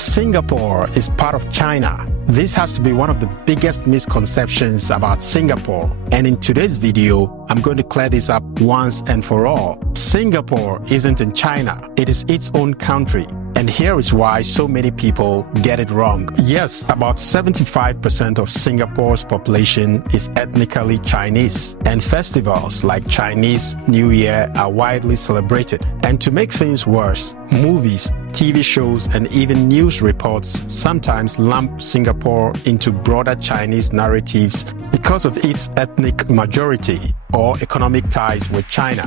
Singapore is part of China. This has to be one of the biggest misconceptions about Singapore. And in today's video, I'm going to clear this up once and for all. Singapore isn't in China. It is its own country. And here is why so many people get it wrong. Yes, about 75% of Singapore's population is ethnically Chinese, and festivals like Chinese New Year are widely celebrated. And to make things worse, movies, TV shows, and even news reports sometimes lump Singapore into broader Chinese narratives because of its ethnic majority or economic ties with China.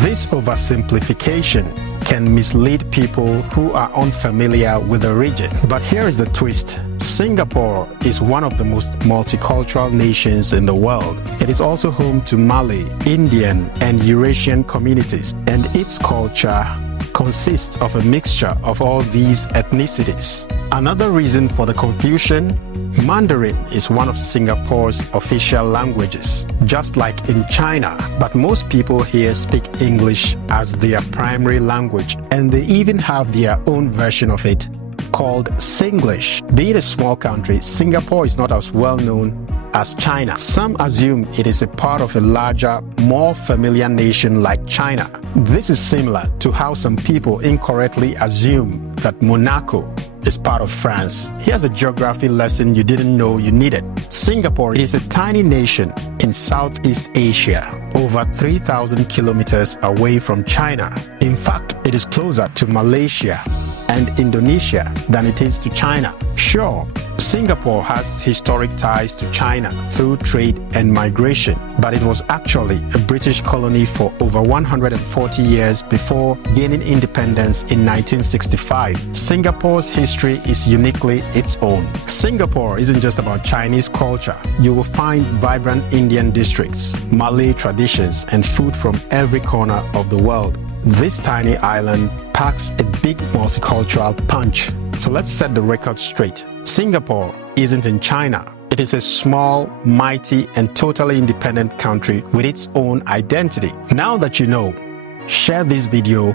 This oversimplification can mislead people who are unfamiliar with the region. But here is the twist. Singapore is one of the most multicultural nations in the world. It is also home to Malay, Indian, and Eurasian communities, and its culture consists of a mixture of all these ethnicities. Another reason for the confusion: Mandarin is one of Singapore's official languages, just like in China, but most people here speak English as their primary language, and they even have their own version of it called Singlish. Being a small country, Singapore is not as well known as China. Some assume it is a part of a larger, more familiar nation like China. This is similar to how some people incorrectly assume that Monaco is part of France. Here's a geography lesson you didn't know you needed. Singapore is a tiny nation in Southeast Asia, over 3,000 kilometers away from China. In fact, it is closer to Malaysia and Indonesia than it is to China. Sure, Singapore has historic ties to China through trade and migration, but it was actually a British colony for over 140 years before gaining independence in 1965. Singapore's history is uniquely its own. Singapore isn't just about Chinese culture. You will find vibrant Indian districts, Malay traditions, and food from every corner of the world. This tiny island packs a big multicultural punch. So let's set the record straight. Singapore isn't in China. It is a small, mighty, and totally independent country with its own identity. Now that you know, share this video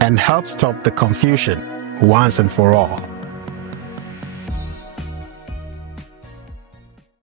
and help stop the confusion once and for all.